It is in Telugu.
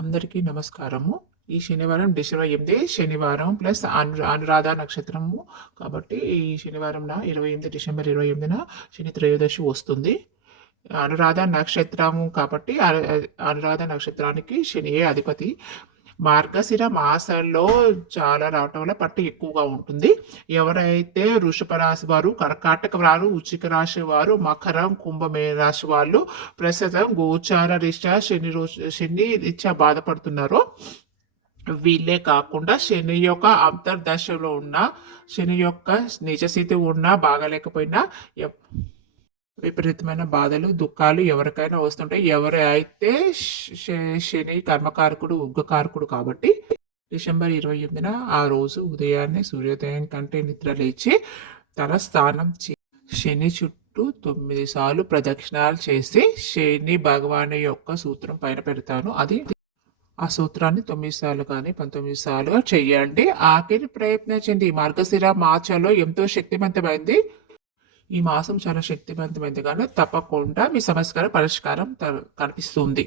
అందరికీ నమస్కారము. ఈ శనివారం డిసెంబర్ 8 శనివారం ప్లస్ అనురాధ నక్షత్రము. కాబట్టి ఈ శనివారం 28 డిసెంబర్ 28న శని త్రయోదశి వస్తుంది. అనురాధ నక్షత్రము కాబట్టి అనురాధ నక్షత్రానికి శనియే అధిపతి. మార్గశిర మాసంలో చాలా రావటం వల్ల పట్టు ఎక్కువగా ఉంటుంది. ఎవరైతే వృషభ రాశి వారు, కర్కాటక వారు, వృశ్చిక రాశి వారు, మకరం, కుంభమేళ రాశి వాళ్ళు ప్రస్తుతం గోచార రీత్యా శని రీత్యా బాధపడుతున్నారో వీళ్ళే కాకుండా శని యొక్క అంతర్దశలో ఉన్న, శని యొక్క నిజస్థితి ఉన్నా బాగాలేకపోయినా విపరీతమైన బాధలు, దుఃఖాలు ఎవరికైనా వస్తుంటాయి. ఎవరైతే శని కర్మకారకుడు, ఉగ్గకారకుడు కాబట్టి డిసెంబర్ 28న ఆ రోజు ఉదయాన్నే సూర్యోదయం కంటే నిద్ర లేచి తన స్థానం శని చుట్టూ 9 సార్లు ప్రదక్షిణాలు చేసి శని భగవాను యొక్క సూత్రం పైన పెడతాను. ఆ సూత్రాన్ని 9 సార్లు కానీ 19 సార్లు చెయ్యండి. ఆఖరి ప్రయత్నించండి. మార్గశిర మాసంలో ఎంతో శక్తివంతమైంది. ఈ మాసం చాలా శక్తివంతమైంది కానీ తప్పకుండా మీ సమస్యల పరిష్కారం కనిపిస్తుంది.